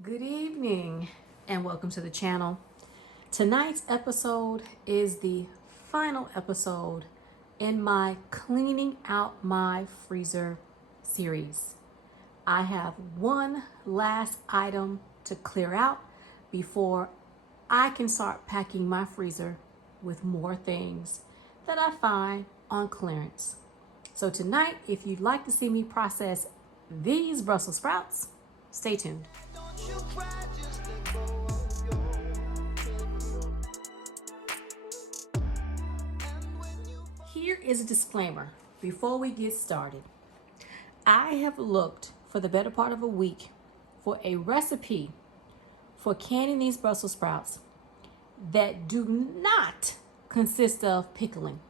Good evening and welcome to the channel. Tonight's episode is the final episode in my cleaning out my freezer series. I have one last item to clear out before I can start packing my freezer with more things that I find on clearance. So tonight, if you'd like to see me process these Brussels sprouts, stay tuned. Here is a disclaimer before we get started. I have looked for the better part of a week for a recipe for canning these Brussels sprouts that do not consist of pickling.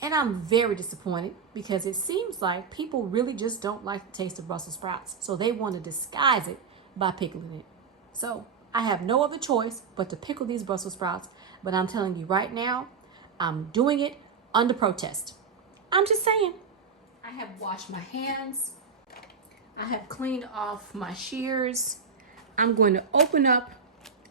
And I'm very disappointed because it seems like people really just don't like the taste of Brussels sprouts. So they want to disguise it by pickling it. So I have no other choice but to pickle these Brussels sprouts. But I'm telling you right now, I'm doing it under protest. I'm just saying. I have washed my hands. I have cleaned off my shears. I'm going to open up.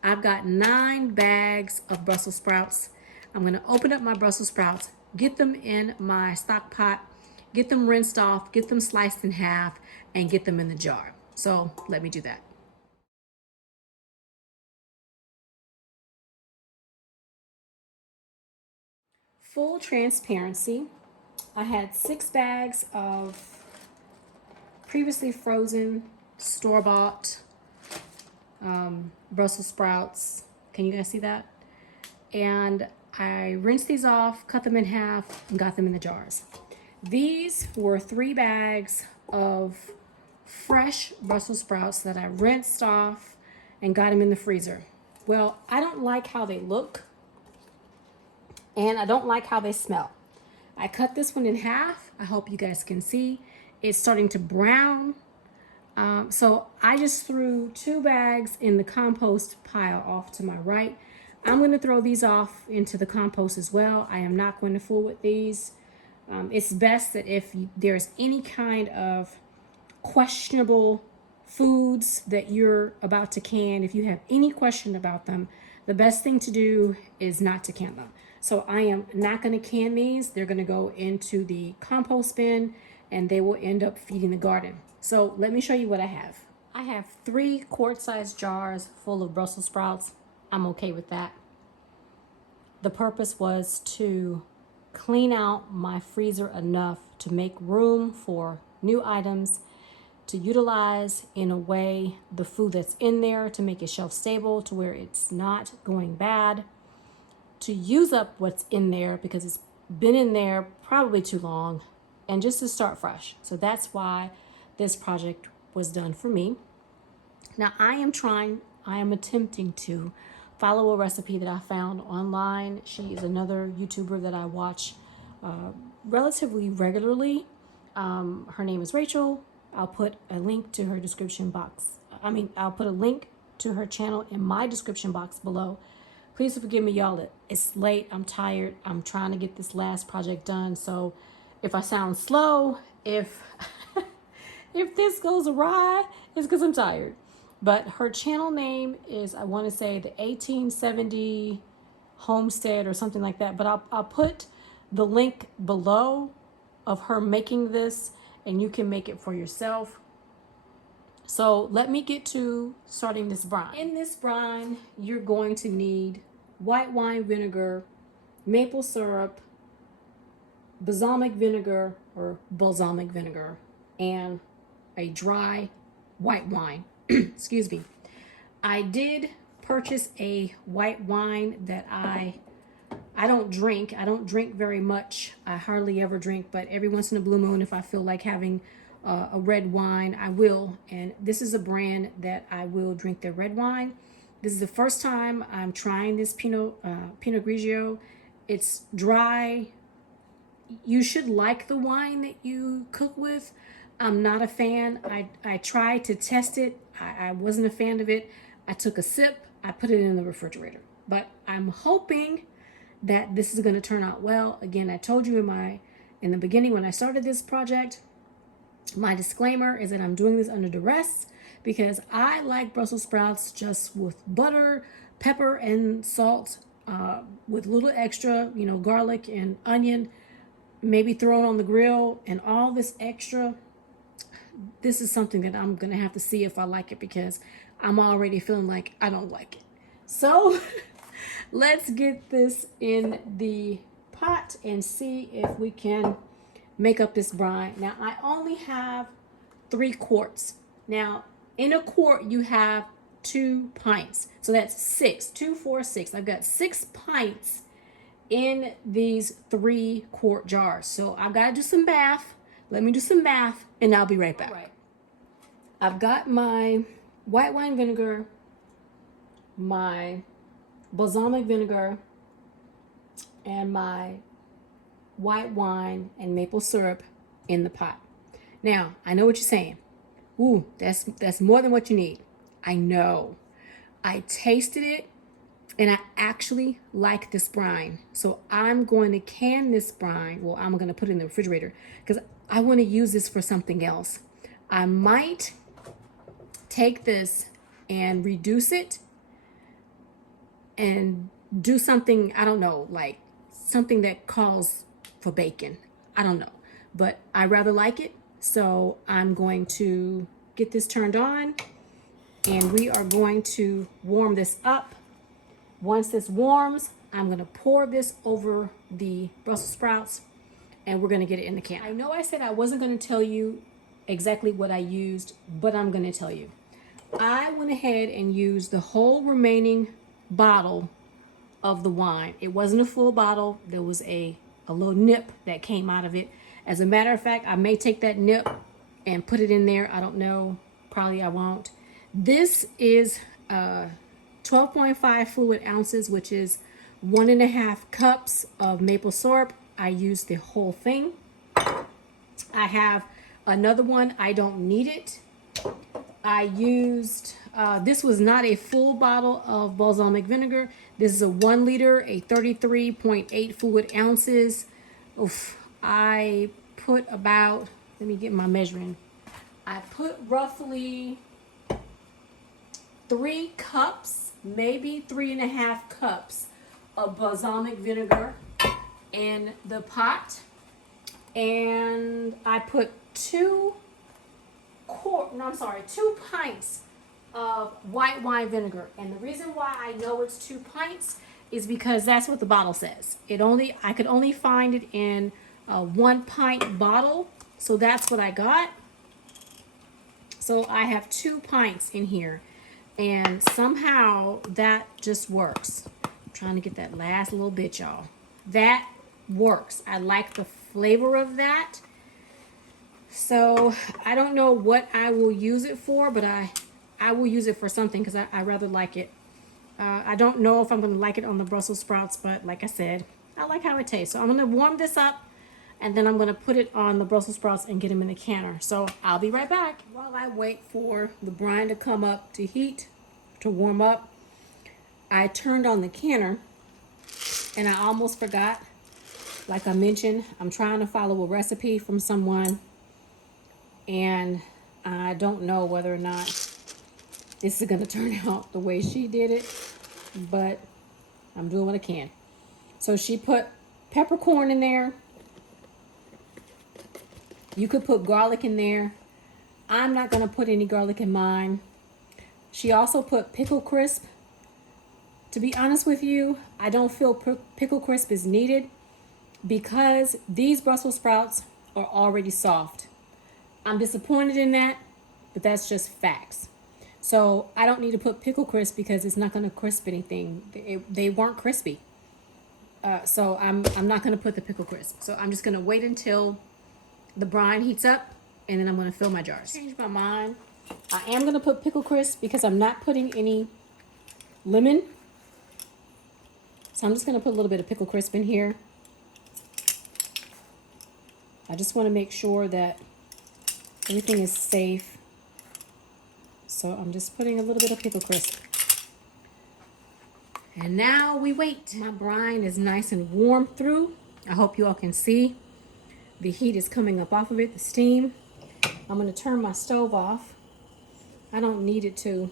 I've got 9 bags of Brussels sprouts. I'm going to open up my Brussels sprouts, get them in my stock pot, get them rinsed off, get them sliced in half, and get them in the jar. So let me do that. Full transparency, I had 6 bags of previously frozen store-bought Brussels sprouts. Can you guys see that? And I rinsed these off, cut them in half, and got them in the jars. These were 3 bags of fresh Brussels sprouts that I rinsed off and got them in the freezer. Well, I don't like how they look, and I don't like how they smell. I cut this one in half. I hope you guys can see. It's starting to brown. So I just threw 2 bags in the compost pile off to my right. I'm going to throw these off into the compost as well. I am not going to fool with these. It's best that if there's any kind of questionable foods that you're about to can, if you have any question about them, the best thing to do is not to can them. So I am not going to can these. They're going to go into the compost bin and they will end up feeding the garden. So let me show you what I have. I have 3 quart-sized jars full of Brussels sprouts. I'm okay with that. The purpose was to clean out my freezer enough to make room for new items, to utilize in a way the food that's in there to make it shelf stable to where it's not going bad, to use up what's in there because it's been in there probably too long, and just to start fresh. So that's why this project was done for me. Now I am attempting to follow a recipe that I found online. She is another YouTuber that I watch relatively regularly. Her name is Rachel. I'll put a link to her description box. I'll put a link to her channel in my description box below. Please forgive me, y'all. It's late. I'm tired. I'm trying to get this last project done. So if I sound slow, if this goes awry, it's because I'm tired. But her channel name is, I want to say, the 1870 Homestead or something like that. But I'll put the link below of her making this, and you can make it for yourself. So let me get to starting this brine. In this brine, you're going to need white wine vinegar, maple syrup, balsamic vinegar, and a dry white wine. Excuse me. I did purchase a white wine that I don't drink. I don't drink very much. I hardly ever drink, but every once in a blue moon, if I feel like having a red wine, I will. And this is a brand that I will drink their red wine. This is the first time I'm trying this Pinot Grigio. It's dry. You should like the wine that you cook with. I'm not a fan. I tried to test it. I wasn't a fan of it. I took a sip. I put it in the refrigerator. But I'm hoping that this is going to turn out well. Again, I told you in the beginning when I started this project, my disclaimer is that I'm doing this under duress because I like Brussels sprouts just with butter, pepper, and salt, with a little extra, garlic and onion, maybe thrown on the grill, and all this extra. This is something that I'm gonna have to see if I like it, because I'm already feeling like I don't like it. So let's get this in the pot and see if we can make up this brine. Now I only have 3 quarts. Now in a quart you have 2 pints. So that's 6, 2, 4, 6. I've got 6 pints in these 3 quart jars. So I've got to do some math. Let me do some math and I'll be right back. All right. I've got my white wine vinegar, my balsamic vinegar, and my white wine and maple syrup in the pot. Now, I know what you're saying. Ooh, that's more than what you need. I know. I tasted it and I actually like this brine. So I'm going to can this brine. Well, I'm going to put it in the refrigerator because I want to use this for something else. I might take this and reduce it and do something, I don't know, like something that calls for bacon. I don't know, but I rather like it. So I'm going to get this turned on and we are going to warm this up. Once this warms, I'm going to pour this over the Brussels sprouts and we're going to get it in the can. I know I said I wasn't going to tell you exactly what I used, but I'm going to tell you. I went ahead and used the whole remaining bottle of the wine. It wasn't a full bottle. There was a little nip that came out of it. As a matter of fact, I may take that nip and put it in there. I don't know. Probably I won't. This is 12.5 fluid ounces, which is 1.5 cups of maple syrup. I used the whole thing. I have another one. I don't need it. I used, this was not a full bottle of balsamic vinegar. This is a 1 liter, a 33.8 fluid ounces. Oof, I put about, let me get my measuring. I put roughly 3 cups, maybe 3.5 cups of balsamic vinegar in the pot. And I put 2 pints of white wine vinegar. And the reason why I know it's 2 pints is because that's what the bottle says. I could only find it in a 1 pint bottle. So that's what I got. So I have 2 pints in here. And somehow that just works. I'm trying to get that last little bit, y'all. That works. I like the flavor of that. So I don't know what I will use it for, but I will use it for something because I rather like it. I don't know if I'm going to like it on the Brussels sprouts, but like I said, I like how it tastes. So I'm going to warm this up and then I'm going to put it on the Brussels sprouts and get them in the canner. So I'll be right back. While I wait for the brine to come up to heat, to warm up, I turned on the canner and I almost forgot. Like I mentioned, I'm trying to follow a recipe from someone and I don't know whether or not this is going to turn out the way she did it, but I'm doing what I can. So she put peppercorn in there. You could put garlic in there. I'm not going to put any garlic in mine. She also put pickle crisp. To be honest with you, I don't feel pickle crisp is needed because these Brussels sprouts are already soft. I'm disappointed in that, but that's just facts. So I don't need to put pickle crisp because it's not going to crisp anything. They weren't crispy. So I'm not going to put the pickle crisp. So I'm just going to wait until the brine heats up and then I'm going to fill my jars. Change my mind. I am going to put pickle crisp because I'm not putting any lemon. So I'm just going to put a little bit of pickle crisp in here. I just want to make sure that everything is safe. So I'm just putting a little bit of pickle crisp. And now we wait. My brine is nice and warm through. I hope you all can see. The heat is coming up off of it, the steam. I'm going to turn my stove off. I don't need it to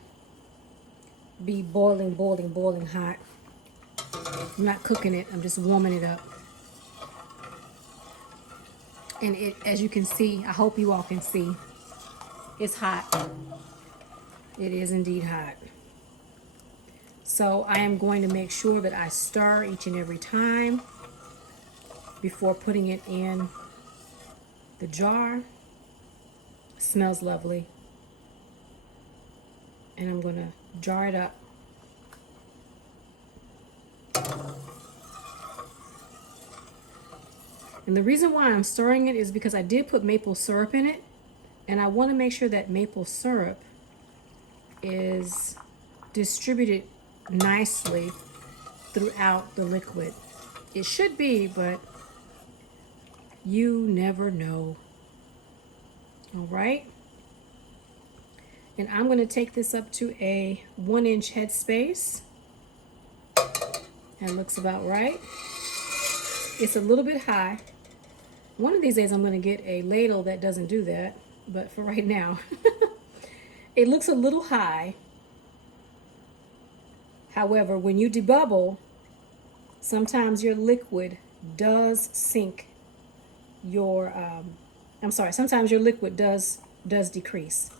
be boiling, boiling, boiling hot. I'm not cooking it, I'm just warming it up. And it, as you can see, I hope you all can see, it's hot. It is indeed hot. So I am going to make sure that I stir each and every time before putting it in the jar. It smells lovely. And I'm going to jar it up. And the reason why I'm stirring it is because I did put maple syrup in it, and I want to make sure that maple syrup is distributed nicely throughout the liquid. It should be, but you never know. All right. And I'm going to take this up to a 1-inch headspace. That looks about right. It's a little bit high. One of these days I'm going to get a ladle that doesn't do that, but for right now, it looks a little high. However, when you debubble, sometimes your liquid does sink your, sometimes your liquid does decrease.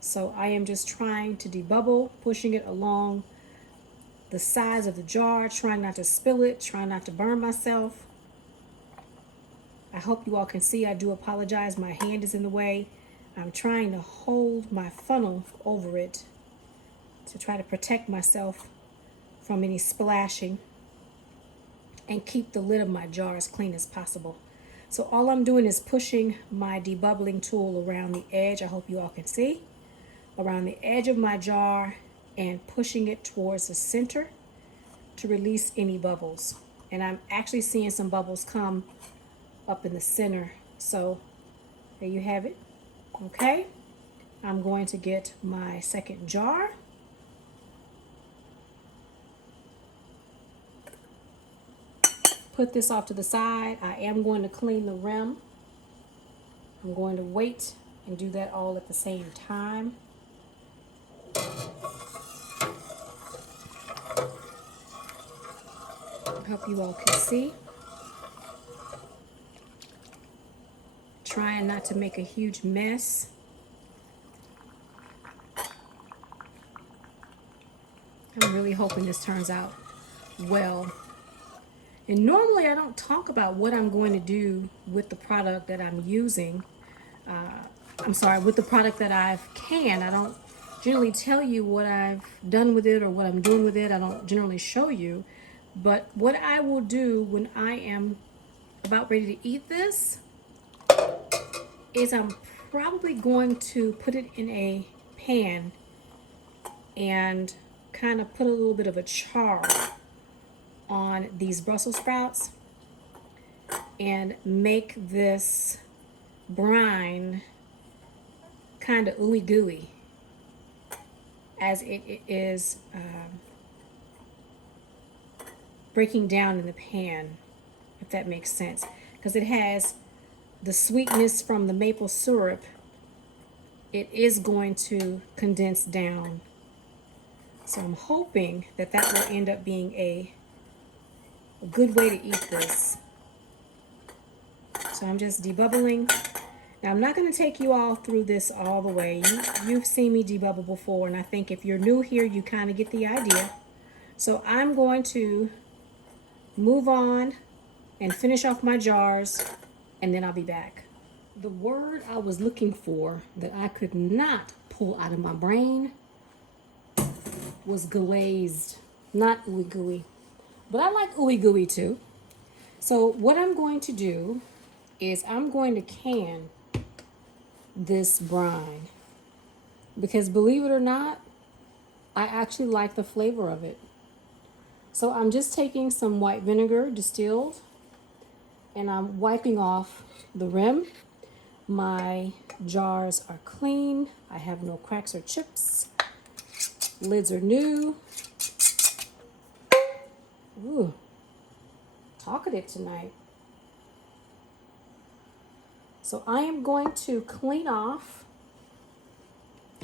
So I am just trying to debubble, pushing it along the sides of the jar, trying not to spill it, trying not to burn myself. I hope you all can see. I do apologize. My hand is in the way. I'm trying to hold my funnel over it to try to protect myself from any splashing and keep the lid of my jar as clean as possible. So all I'm doing is pushing my debubbling tool around the edge. I hope you all can see. Around the edge of my jar and pushing it towards the center to release any bubbles. And I'm actually seeing some bubbles come up in the center. So there you have it. Okay, I'm going to get my second jar. Put this off to the side. I am going to clean the rim. I'm going to wait and do that all at the same time. I hope you all can see. Trying not to make a huge mess. I'm really hoping this turns out well. And normally I don't talk about what I'm going to do with the product that I'm using. With the product that I've canned. I don't generally tell you what I've done with it or what I'm doing with it. I don't generally show you. But what I will do when I am about ready to eat this is I'm probably going to put it in a pan and kind of put a little bit of a char on these Brussels sprouts and make this brine kind of ooey gooey as it is breaking down in the pan, if that makes sense, because it has the sweetness from the maple syrup. It is going to condense down. So I'm hoping that that will end up being a good way to eat this. So I'm just debubbling. Now I'm not going to take you all through this all the way. You've seen me debubble before, and I think if you're new here, you kind of get the idea. So I'm going to move on and finish off my jars, and then I'll be back. The word I was looking for that I could not pull out of my brain was glazed, not ooey gooey. But I like ooey gooey too. So what I'm going to do is I'm going to can this brine, because believe it or not, I actually like the flavor of it. So I'm just taking some white vinegar distilled and I'm wiping off the rim. My jars are clean. I have no cracks or chips. Lids are new. Ooh, talkative tonight. So I am going to clean off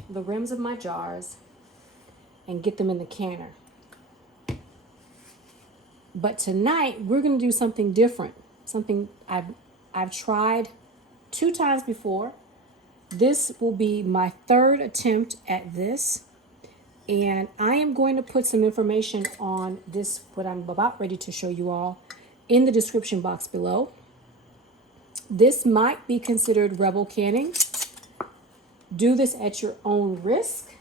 the rims of my jars and get them in the canner. But tonight we're going to do something different, something I've tried 2 times before. This will be my 3rd attempt at this, and I am going to put some information on this, what I'm about ready to show you all, in the description box below. This might be considered rebel canning. Do this at your own risk.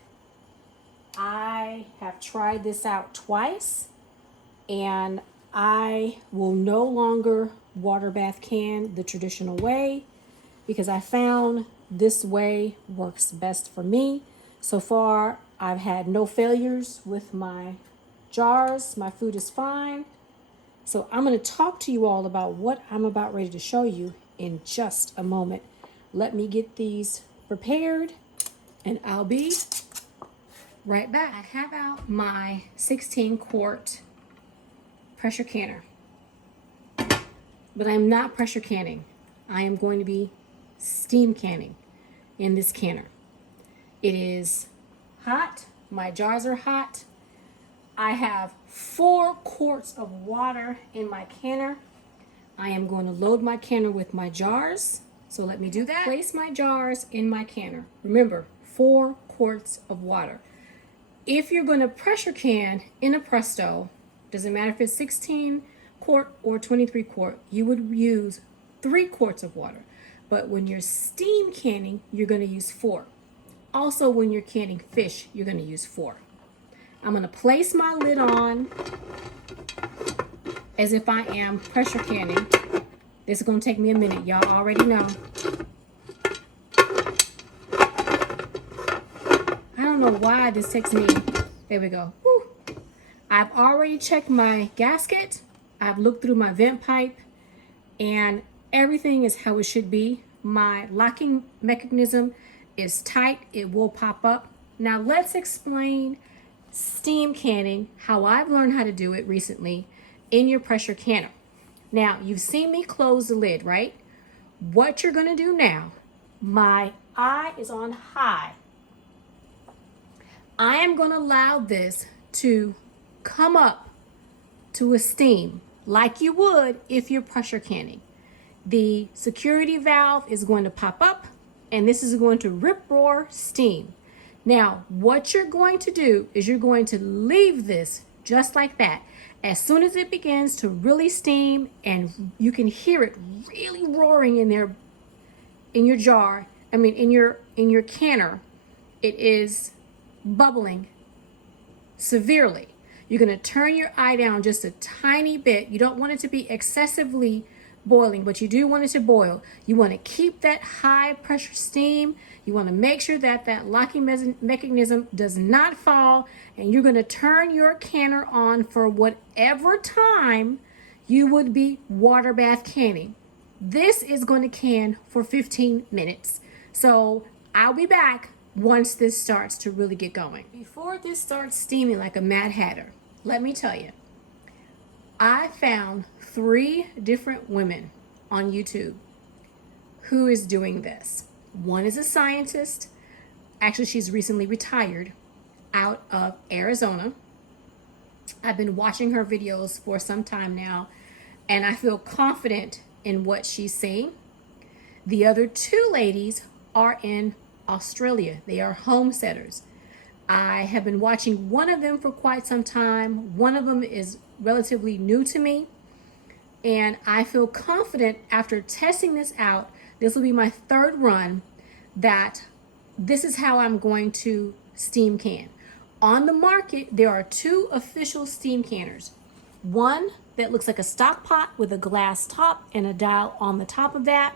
I have tried this out twice, and I will no longer water bath can the traditional way because I found this way works best for me. So far, I've had no failures with my jars. My food is fine. So I'm going to talk to you all about what I'm about ready to show you in just a moment. Let me get these prepared and I'll be right back. I have out my 16 quart pressure canner, but I'm not pressure canning. I am going to be steam canning in this canner. It is hot. My jars are hot. I have 4 quarts of water in my canner. I am going to load my canner with my jars. So let me do that. Place my jars in my canner. Remember, 4 quarts of water. If you're going to pressure can in a Presto, doesn't matter if it's 16 quart or 23 quart, you would use 3 quarts of water. But when you're steam canning, you're going to use 4. Also, when you're canning fish, you're going to use 4. I'm going to place my lid on as if I am pressure canning. This is going to take me a minute. Y'all already know. I don't know why this takes me. There we go. Whew. I've already checked my gasket. I've looked through my vent pipe, and everything is how it should be. My locking mechanism is tight. It will pop up. Now let's explain steam canning, how I've learned how to do it recently in your pressure canner. Now, you've seen me close the lid, right? What you're going to do now, my eye is on high. I am going to allow this to come up to a steam like you would if you're pressure canning. The security valve is going to pop up, and this is going to rip-roar steam. Now, what you're going to do is you're going to leave this just like that. As soon as it begins to really steam and you can hear it really roaring in there, in your jar, in your canner, it is bubbling severely. You're going to turn your eye down just a tiny bit. You don't want it to be excessively boiling, but you do want it to boil. You want to keep that high pressure steam. You want to make sure that that locking mechanism does not fall, and you're going to turn your canner on for whatever time you would be water bath canning. This is going to can for 15 minutes. So I'll be back once this starts to really get going. Before this starts steaming like a Mad Hatter, let me tell you, I found 3 different women on YouTube who is doing this. One is a scientist. Actually, she's recently retired out of Arizona. I've been watching her videos for some time now, and I feel confident in what she's saying. The other 2 ladies are in Australia. They are homesteaders. I have been watching one of them for quite some time. One of them is relatively new to me, and I feel confident after testing this out. This will be my 3rd run that this is how I'm going to steam can. On the market, there are 2 official steam canners. One that looks like a stock pot with a glass top and a dial on the top of that.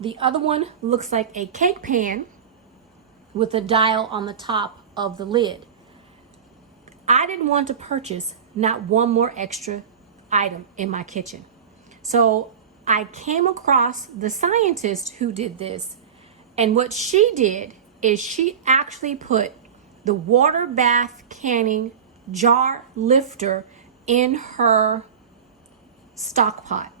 The other one looks like a cake pan with a dial on the top of the lid. I didn't want to purchase not one more extra item in my kitchen. So I came across the scientist who did this, and what she did is she actually put the water bath canning jar lifter in her stock pot.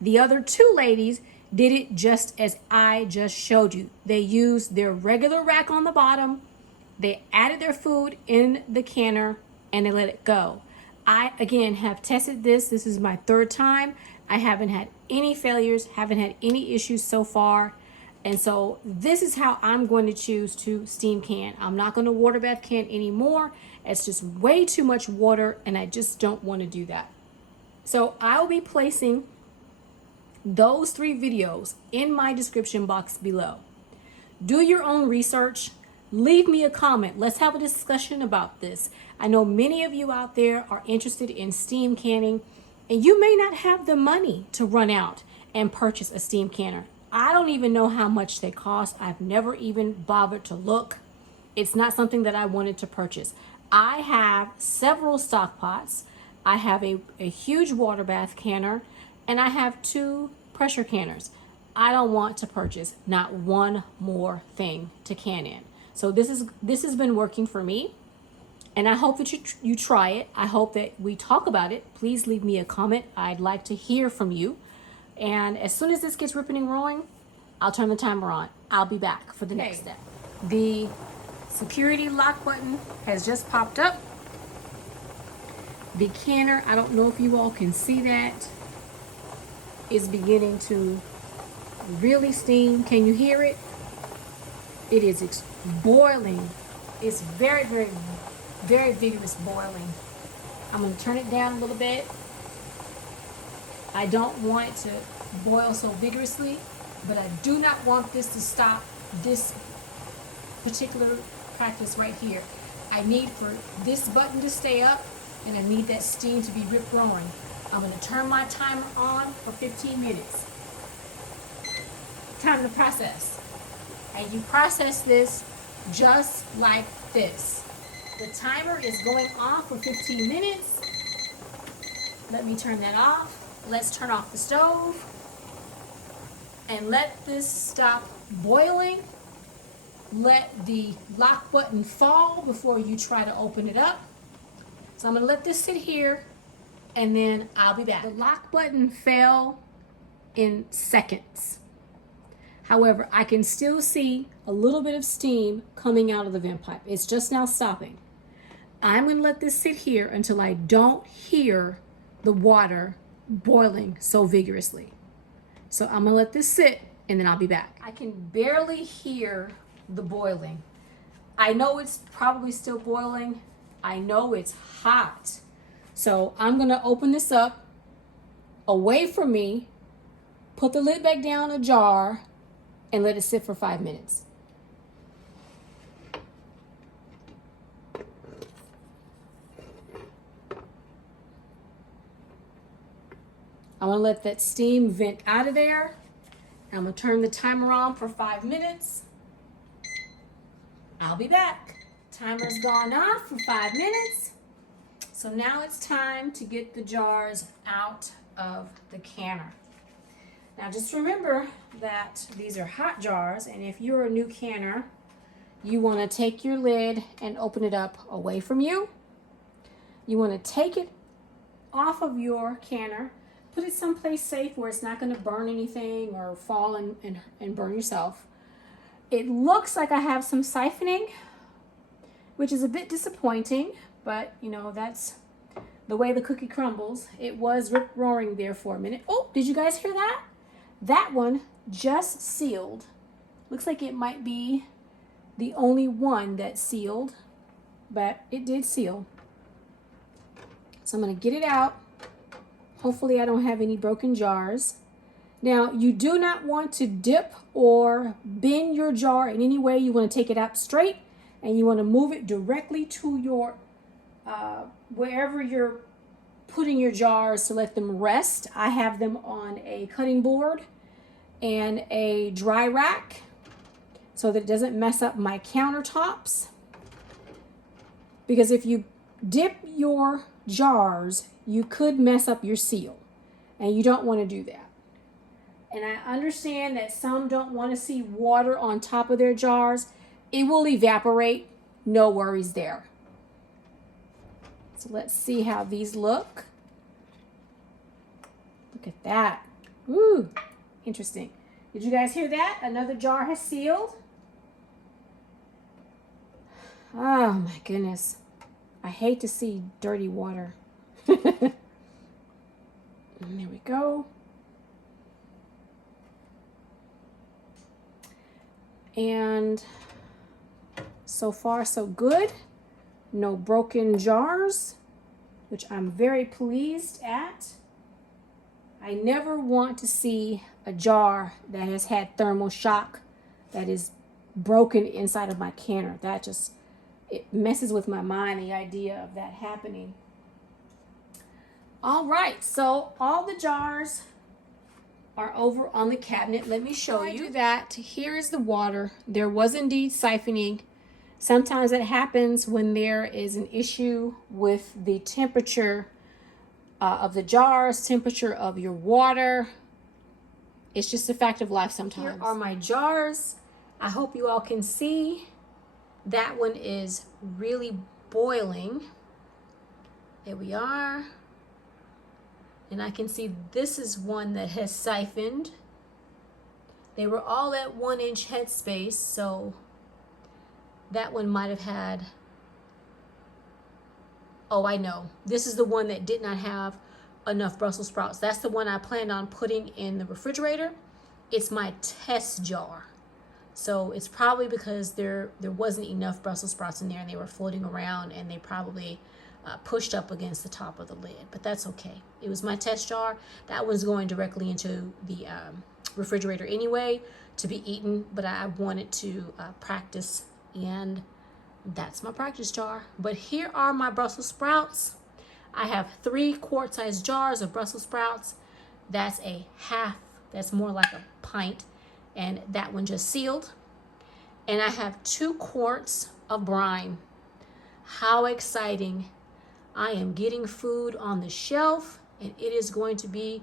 The other 2 ladies did it just as I just showed you. They used their regular rack on the bottom, they added their food in the canner, and they let it go. I, again, have tested this. This is my third time. I haven't had any failures, haven't had any issues so far. And so this is how I'm going to choose to steam can. I'm not going to water bath can anymore. It's just way too much water, and I just don't want to do that. So I'll be placing those 3 videos in my description box below. Do your own research. Leave me a comment. Let's have a discussion about this. I know many of you out there are interested in steam canning, and you may not have the money to run out and purchase a steam canner. I don't even know how much they cost. I've never even bothered to look. It's not something that I wanted to purchase. I have several stock pots. I have a huge water bath canner, and I have 2 pressure canners. I don't want to purchase not one more thing to can in. So this has been working for me, and I hope that you try it. I hope that we talk about it. Please leave me a comment. I'd like to hear from you. And as soon as this gets ripping and rolling, I'll turn the timer on. I'll be back for the next step. The security lock button has just popped up. The canner, I don't know if you all can see that, is beginning to really steam. Can you hear it? It is boiling. It's very, very, very vigorous boiling. I'm going to turn it down a little bit. I don't want it to boil so vigorously, but I do not want this to stop this particular practice right here. I need for this button to stay up, and I need that steam to be rip-roaring. I'm going to turn my timer on for 15 minutes. Time to process. And you process this just like this. The timer is going off for 15 minutes. Let me turn that off. Let's turn off the stove and let this stop boiling. Let the lock button fall before you try to open it up. So I'm going to let this sit here, and then I'll be back. The lock button fell in seconds. However, I can still see a little bit of steam coming out of the vent pipe. It's just now stopping. I'm going to let this sit here until I don't hear the water boiling so vigorously. So I'm going to let this sit, and then I'll be back. I can barely hear the boiling. I know it's probably still boiling. I know it's hot. So I'm going to open this up away from me, put the lid back down a jar, and let it sit for 5 minutes. I'm going to let that steam vent out of there. I'm going to turn the timer on for 5 minutes. I'll be back. Timer's gone off for 5 minutes. So now it's time to get the jars out of the canner. Now just remember that these are hot jars, and if you're a new canner, you want to take your lid and open it up away from you. You want to take it off of your canner, put it someplace safe where it's not going to burn anything or fall and burn yourself. It looks like I have some siphoning, which is a bit disappointing, but you know, that's the way the cookie crumbles. It was rip-roaring there for a minute. Oh, did you guys hear that? That one just sealed. Looks like it might be the only one that sealed, but it did seal. So I'm going to get it out. Hopefully I don't have any broken jars. Now, you do not want to dip or bend your jar in any way. You want to take it out straight, and you want to move it directly to your wherever you're putting your jars to let them rest. I have them on a cutting board and a dry rack so that it doesn't mess up my countertops. Because if you dip your jars, you could mess up your seal, and you don't want to do that. And I understand that some don't want to see water on top of their jars. It will evaporate, no worries there. So let's see how these look. Look at that. Ooh, interesting. Did you guys hear that? Another jar has sealed. Oh my goodness. I hate to see dirty water. And there we go. And so far so good. No broken jars, which I'm very pleased at. I never want to see a jar that has had thermal shock that is broken inside of my canner. That just, it messes with my mind, the idea of that happening. All right, so all the jars are over on the cabinet. Let me show you. Do that. Here is the water. There was indeed siphoning. Sometimes it happens when there is an issue with the temperature of the jars, temperature of your water. It's just a fact of life sometimes. Here are my jars. I hope you all can see. That one is really boiling. There we are. And I can see this is one that has siphoned. They were all at 1-inch headspace, so that one might have had, oh, I know. This is the one that did not have enough Brussels sprouts. That's the one I planned on putting in the refrigerator. It's my test jar. So it's probably because there wasn't enough Brussels sprouts in there and they were floating around and they probably pushed up against the top of the lid. But that's okay. It was my test jar. That one's going directly into the refrigerator anyway to be eaten. But I wanted to practice, and that's my practice jar. But here are my Brussels sprouts. I have 3 quart-sized jars of Brussels sprouts. That's a half, that's more like a pint. And that one just sealed. And I have 2 quarts of brine. How exciting. I am getting food on the shelf, and it is going to be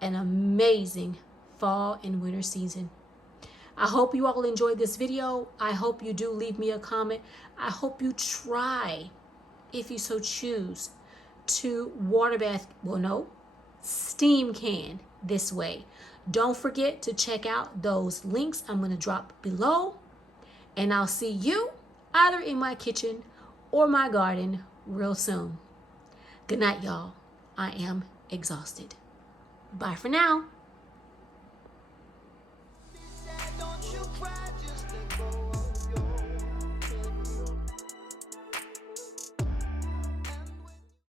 an amazing fall and winter season. I hope you all enjoyed this video. I hope you do leave me a comment. I hope you try, if you so choose, to water bath, well, no, steam can this way. Don't forget to check out those links I'm going to drop below, and I'll see you either in my kitchen or my garden real soon. Good night, y'all. I am exhausted. Bye for now.